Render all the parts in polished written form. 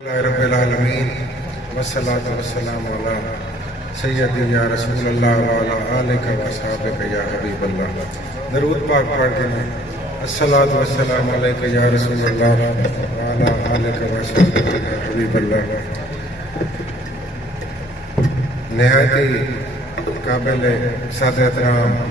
رب العالمین والصلاة والسلام علی سیدی یا رسول اللہ وعلی آلک و اصحابک یا حبیب اللہ۔ درود پاک پڑھ کے میں الصلاة والسلام علیک یا رسول اللہ وعلی آلک و اصحابک یا حبیب اللہ۔ نہایت ہی قابل سعادت احترام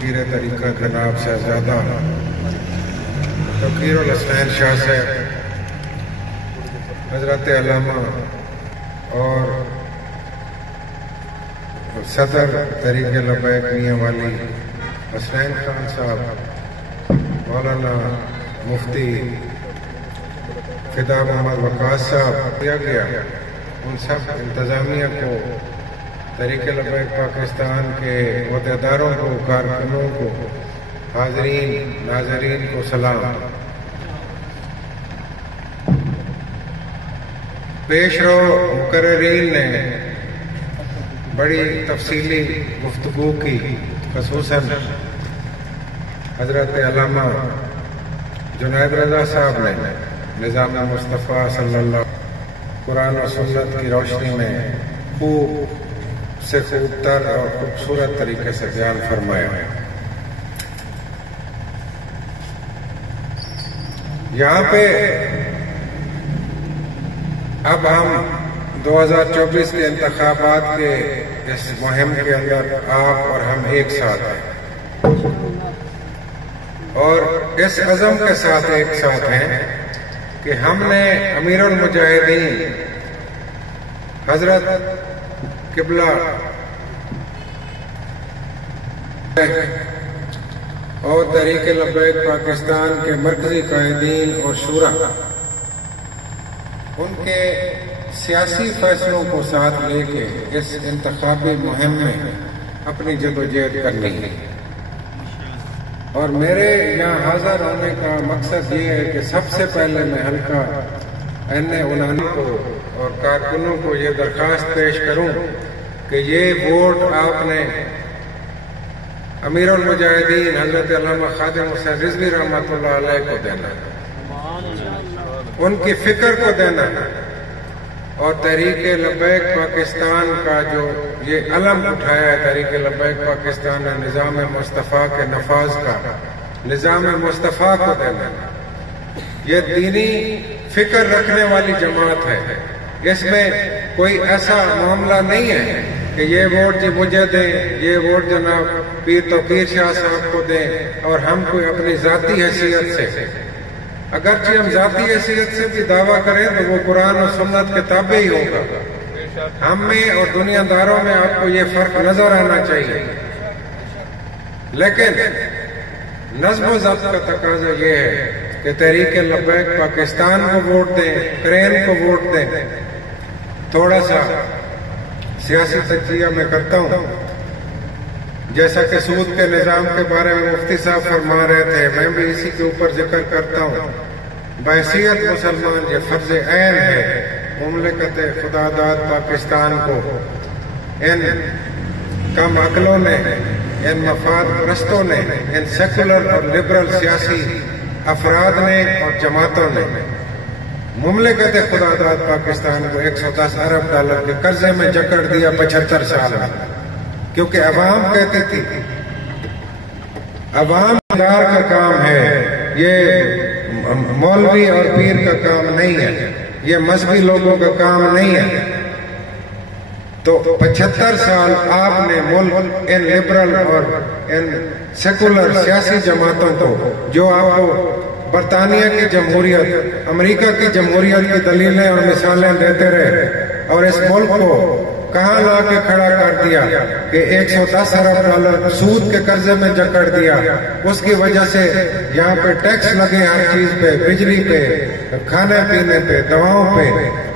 پیر طریقہ جناب صاحبزادہ توقیر الحسنین شاہ صاحب، حضرت علامہ اور صدر طریق لبیک میاں والی حسنین خان صاحب، مولانا مفتی فدا محمد وقاص صاحب، کیا گیا ان سب انتظامیہ کو، طریق لبیک پاکستان کے عہدیداروں کو، کارکنوں کو، حاضرین ناظرین کو سلام۔ پیش رو مقررین نے بڑی تفصیلی گفتگو کی، خصوصاً حضرت علامہ جنید رضا صاحب نے نظام مصطفیٰ صلی اللہ علیہ وسلم قرآن و سنت کی روشنی میں خوب سے خوب تر اور خوبصورت طریقے سے بیان فرمایا۔ یہاں پہ اب ہم 2024 کے انتخابات کے اس مہم کے اندر آپ اور ہم ایک ساتھ ہیں، اور اس عزم کے ساتھ ایک ساتھ ہیں کہ ہم نے امیر المجاہدین حضرت قبلہ اور طریق لبیک پاکستان کے مرکزی قائدین اور شورا، ان کے سیاسی فیصلوں کو ساتھ لے کے اس انتخابی مہم میں اپنی جدوجہد کرنی ہے۔ اور میرے یہاں حاضر ہونے کا مقصد یہ ہے کہ سب سے پہلے میں حلقہ این کو اور کارکنوں کو یہ درخواست پیش کروں کہ یہ ووٹ آپ نے امیر المجاہدین حضرت علامہ خادم حسین رضوی رحمۃ اللہ علیہ کو دینا ہے، ان کی فکر کو دینا ہے، اور تحریک لبیک پاکستان کا جو یہ علم اٹھایا ہے، تحریک لبیک پاکستان نے نظام مصطفیٰ کے نفاذ کا، نظام مصطفیٰ کو دینا ہے۔ یہ دینی فکر رکھنے والی جماعت ہے، اس میں کوئی ایسا معاملہ نہیں ہے کہ یہ ووٹ جی مجھے دیں، یہ ووٹ جناب پیر توقیر شاہ صاحب کو دیں، اور ہم کوئی اپنی ذاتی حیثیت سے، اگرچہ ہم ذاتی حیثیت سے بھی دعویٰ کریں تو وہ قرآن و سنت کے تابع ہی ہوگا۔ ہم میں اور دنیا داروں میں آپ کو یہ فرق نظر آنا چاہیے، لیکن نظم و ضبط کا تقاضا یہ ہے کہ تحریک لبیک پاکستان کو ووٹ دیں، کرین کو ووٹ دیں۔ تھوڑا سا سیاسی تجزیہ میں کرتا ہوں، جیسا کہ سود کے نظام کے بارے میں مفتی صاحب فرما رہے تھے، میں بھی اسی کے اوپر ذکر کرتا ہوں۔ بحیثیت مسلمان یہ فرض عین ہے مملکت خدا داد پاکستان کو ان کم عقلوں نے، ان مفاد پرستوں نے، ان سیکولر اور لبرل سیاسی افراد نے اور جماعتوں نے مملکت خدا داد پاکستان کو 110 ارب ڈالر کے قرضے میں جکڑ دیا 75 سال میں، کیونکہ عوام کہتی تھی، عوام دار کا کام ہے، یہ مولوی اور پیر کا کام نہیں ہے، یہ مذہبی لوگوں کا کام نہیں ہے۔ تو 75 سال آپ نے ملک ان لبرل اور ان سیکولر سیاسی جماعتوں کو، جو آپ کو برطانیہ کی جمہوریت، امریکہ کی جمہوریت کی دلیلیں اور مثالیں دیتے رہے، اور اس ملک کو کہاں لا کے کھڑا کر دیا کہ 110 ارب ڈالر سود کے قرضے میں جکڑ دیا۔ اس کی وجہ سے یہاں پہ ٹیکس لگے ہر چیز پہ، بجلی پہ، کھانے پینے پہ، دواؤں پہ،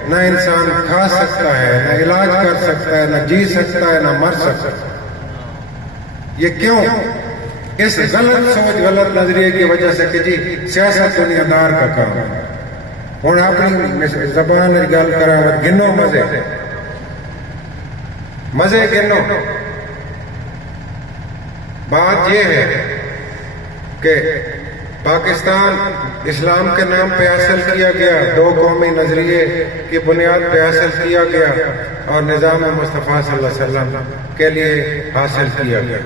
نہ انسان کھا سکتا ہے، نہ علاج کر سکتا ہے، نہ جی سکتا ہے، نہ مر سکتا ہے۔ یہ کیوں؟ اس غلط سوچ، غلط نظریے کی وجہ سے کہ جی سیاست دنیا دار کا کام ہے۔ ہوں اپنی زبان گل کرا گنو مزے گنو۔ بات یہ ہے کہ پاکستان اسلام کے نام پہ حاصل کیا گیا، دو قومی نظریے کی بنیاد پہ حاصل کیا گیا اور نظام مصطفیٰ صلی اللہ علیہ وسلم کے لیے حاصل کیا گیا۔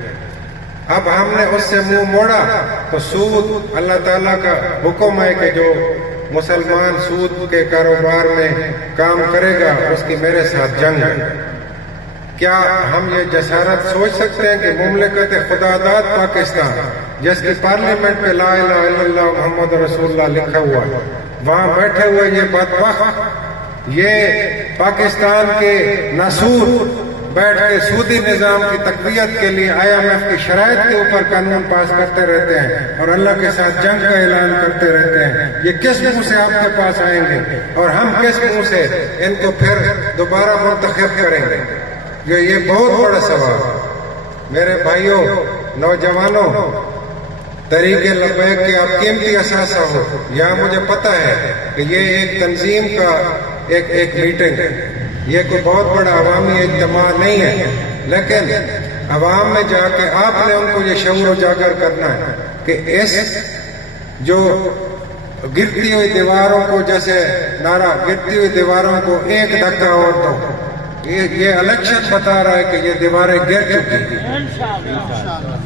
اب ہم نے اس سے منہ موڑا تو سود، اللہ تعالیٰ کا حکم ہے کہ جو مسلمان سود کے کاروبار میں کام کرے گا اس کی میرے ساتھ جنگ ہے۔ کیا ہم یہ جسارت سوچ سکتے ہیں کہ مملکت خدا داد پاکستان، جس کی پارلیمنٹ پہ لا الہ الا اللہ محمد رسول اللہ لکھا ہوا ہے، وہاں بیٹھے ہوئے یہ بدبخت، یہ پاکستان کے ناسور بیٹھ کے سودی نظام کی تقویت کے لیے IMF کی شرائط کے اوپر قانون پاس کرتے رہتے ہیں اور اللہ کے ساتھ جنگ کا اعلان کرتے رہتے ہیں، یہ کس منہ سے آپ کے پاس آئیں گے اور ہم کس منہ سے ان کو پھر دوبارہ منتخب کریں گے؟ یہ بہت بڑا سوال۔ میرے بھائیوں، نوجوانوں، تحریک لبیک کے آپ قیمتی اثاثہ ہو۔ یہاں مجھے پتا ہے کہ یہ ایک تنظیم کا ایک میٹنگ ہے، یہ کوئی بہت بڑا عوامی اجتماع نہیں ہے، لیکن عوام میں جا کے آپ نے ان کو یہ شعور اجاگر کرنا ہے کہ اس جو گرتی ہوئی دیواروں کو، جیسے نعرہ گرتی ہوئی دیواروں کو ایک دھکا اور دو، یہ الیکشن بتا رہا ہے کہ یہ دیواریں گر چکی ہیں،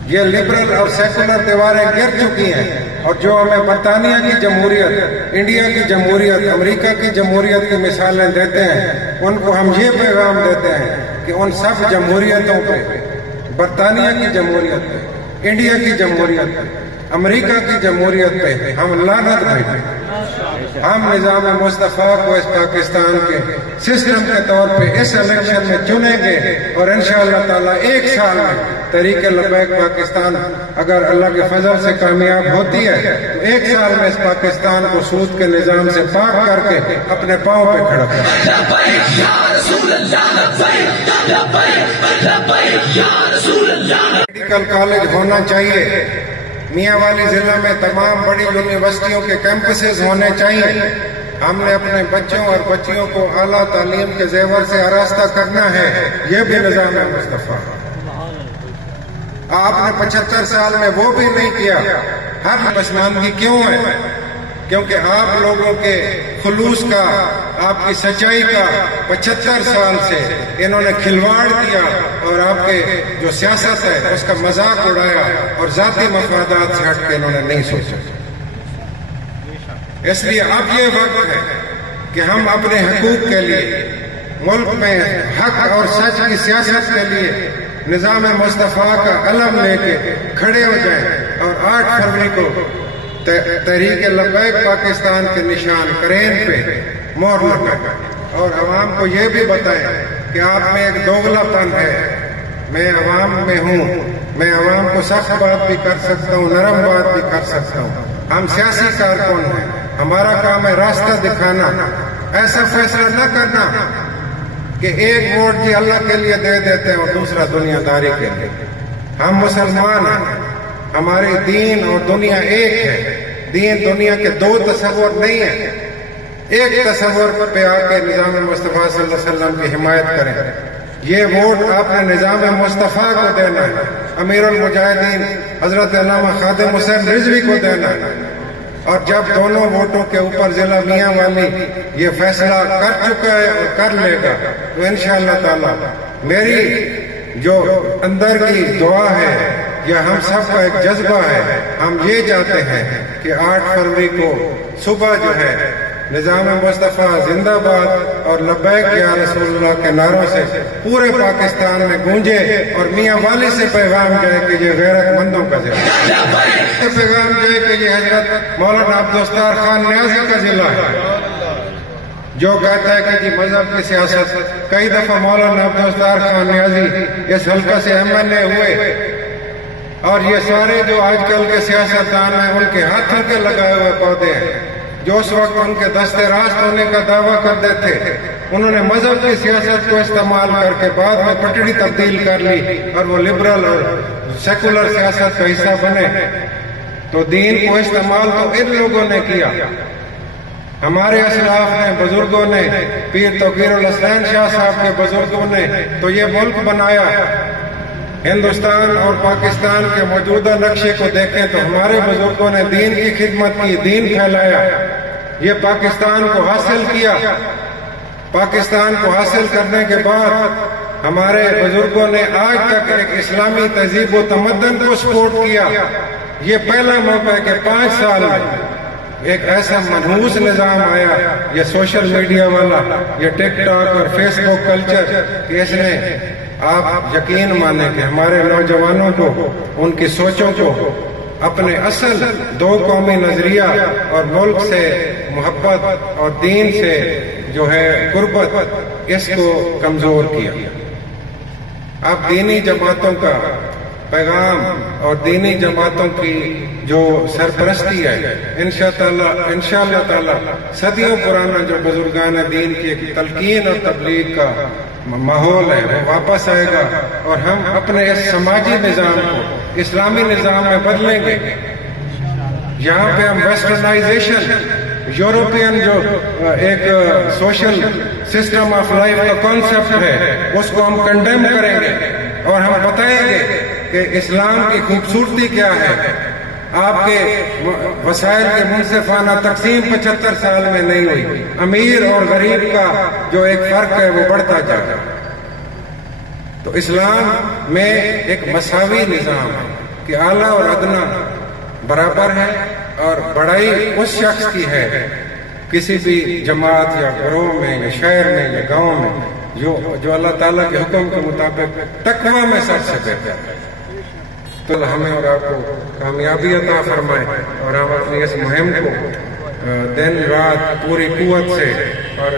یہ لبرل اور سیکولر دیواریں گر چکی ہیں، اور جو ہمیں برطانیہ کی جمہوریت، انڈیا کی جمہوریت، امریکہ کی جمہوریت کی مثالیں دیتے ہیں، ان کو ہم یہ پیغام دیتے ہیں کہ ان سب جمہوریتوں پہ، برطانیہ کی جمہوریت پہ، انڈیا کی جمہوریت پہ، امریکہ کی جمہوریت پہ ہم لعنت بھیجیں۔ ہم نظام مصطفیٰ کو اس پاکستان کے سسٹم کے طور پہ اس الیکشن میں چنیں گے، اور انشاءاللہ تعالیٰ ایک سال میں تحریک لبیک پاکستان اگر اللہ کے فضل سے کامیاب ہوتی ہے تو ایک سال میں اس پاکستان کو سود کے نظام سے پاک کر کے اپنے پاؤں پہ کھڑا کریں۔ میڈیکل کالج ہونا چاہیے، میاں والی ضلع میں تمام بڑی یونیورسٹیوں کے کیمپسز ہونے چاہیے۔ ہم نے اپنے بچوں اور بچیوں کو اعلیٰ تعلیم کے زیور سے آراستہ کرنا ہے، یہ بھی نظام مصطفیٰ۔ آپ نے 75 سال میں وہ بھی نہیں کیا، ہر پسماندگی کیوں ہے؟ کیونکہ آپ لوگوں کے خلوص کا، آپ کی سچائی کا 75 سال سے انہوں نے کھلواڑ کیا، اور آپ کے جو سیاست ہے اس کا مذاق اڑایا، اور ذاتی مفادات سے ہٹ کے انہوں نے نہیں سوچا۔ اس لیے اب یہ وقت ہے کہ ہم اپنے حقوق کے لیے، ملک میں حق اور سچ کی سیاست کے لیے نظام مصطفیٰ کا علم لے کے کھڑے ہو جائیں، اور 8 فروری کو تحریک لبیک پاکستان کے نشان کرین پہ مہر لگائیں، اور عوام کو یہ بھی بتائیں کہ آپ میں ایک دوغلا پن ہے۔ میں عوام میں ہوں، میں عوام کو سخت بات بھی کر سکتا ہوں، نرم بات بھی کر سکتا ہوں۔ ہم سیاسی کارکن ہیں، ہمارا کام ہے راستہ دکھانا، ایسا فیصلہ نہ کرنا کہ ایک ووٹ جی اللہ کے لیے دے دیتے ہیں اور دوسرا دنیا داری کے لیے۔ ہم مسلمان ہیں، ہماری دین اور دنیا ایک ہے، دین دنیا کے دو تصور نہیں ہیں، ایک تصور پہ آ کے نظام مصطفیٰ صلی اللہ علیہ وسلم کی حمایت کریں۔ یہ ووٹ آپ نے نظام مصطفیٰ کو دینا ہے، امیر المجاہدین حضرت علامہ خادم حسین رضوی کو دینا ہے، اور جب دونوں ووٹوں کے اوپر ضلع میاں والی یہ فیصلہ کر چکا ہے اور کر لے گا تو انشاءاللہ تعالی میری جو اندر کی دعا ہے یا ہم سب کا ایک جذبہ ہے، ہم یہ چاہتے ہیں کہ 8 فروری کو صبح جو ہے نظام مصطفیٰ زندہ باد اور لبیک یا رسول اللہ کے نعروں سے پورے پاکستان میں گونجے، اور میاں والی سے پیغام جائے کہ یہ غیرت مندوں کا ضلع ہے، پیغام جائے کہ یہ حضرت مولانا عبدالستار خان نیازی کا ضلع ہے، جو کہتا ہے کہ جی مذہب کی سیاست۔ کئی دفعہ مولانا عبدالستار خان نیازی اس حلقہ سے MLA ہوئے، اور یہ سارے جو آج کل کے سیاستدان ہیں ان کے ہاتھوں کے لگائے ہوئے پودے ہیں، جو اس وقت ان کے دست راست ہونے کا دعویٰ کرتے تھے، انہوں نے مذہب کی سیاست کو استعمال کر کے بعد میں پٹڑی تبدیل کر لی اور وہ لبرل اور سیکولر سیاست کا حصہ بنے۔ تو دین کو استعمال تو ان لوگوں نے کیا، ہمارے اسلاف نے، بزرگوں نے، پیر توقیر الحسین شاہ صاحب کے بزرگوں نے تو یہ ملک بنایا، ہندوستان اور پاکستان کے موجودہ نقشے کو دیکھیں تو ہمارے بزرگوں نے دین کی خدمت کی، دین پھیلایا، یہ پاکستان کو حاصل کیا۔ پاکستان کو حاصل کرنے کے بعد ہمارے بزرگوں نے آج تک ایک اسلامی تہذیب و تمدن کو سپورٹ کیا۔ یہ پہلا موقع ہے کہ 5 سال میں ایک ایسا منحوس نظام آیا، یہ سوشل میڈیا والا، یہ ٹک ٹاک اور فیس بک کلچر، کہ اس نے، آپ یقین مانیں کہ ہمارے نوجوانوں کو، ان کی سوچوں کو اپنے اصل 2 قومی نظریہ اور ملک سے محبت اور دین سے جو ہے قربت، اس کو کمزور کیا۔ اب دینی جماعتوں کا پیغام اور دینی جماعتوں کی جو سرپرستی ہے، انشاءاللہ تعالی صدیوں پرانا جو بزرگان دین کی ایک تلقین اور تبلیغ کا ماحول ہے، وہ واپس آئے گا، اور ہم اپنے اس سماجی نظام کو اسلامی نظام میں بدلیں گے۔ یہاں پہ ہم ویسٹرنائزیشن، یورپین جو ایک سوشل سسٹم آف لائف کا کانسیپٹ ہے، اس کو ہم کنڈیم کریں گے، اور ہم بتائیں گے کہ اسلام کی خوبصورتی کیا ہے۔ آپ کے وسائل کے منصفانہ تقسیم 75 سال میں نہیں ہوئی، امیر اور غریب کا جو ایک فرق ہے وہ بڑھتا جا رہا ہے۔ تو اسلام میں ایک مساوی نظام ہے کہ اعلیٰ اور ادنا برابر ہے، اور بڑائی اس شخص کی ہے کسی بھی جماعت یا گروہ میں یا شہر میں یا گاؤں میں جو اللہ تعالیٰ کے حکم کے مطابق تقویٰ میں سب سے بہتر ہے۔ تو ہمیں اور آپ کو کامیابی عطا فرمائے، اور ہم اپنی اس مہم کو دن رات پوری قوت سے اور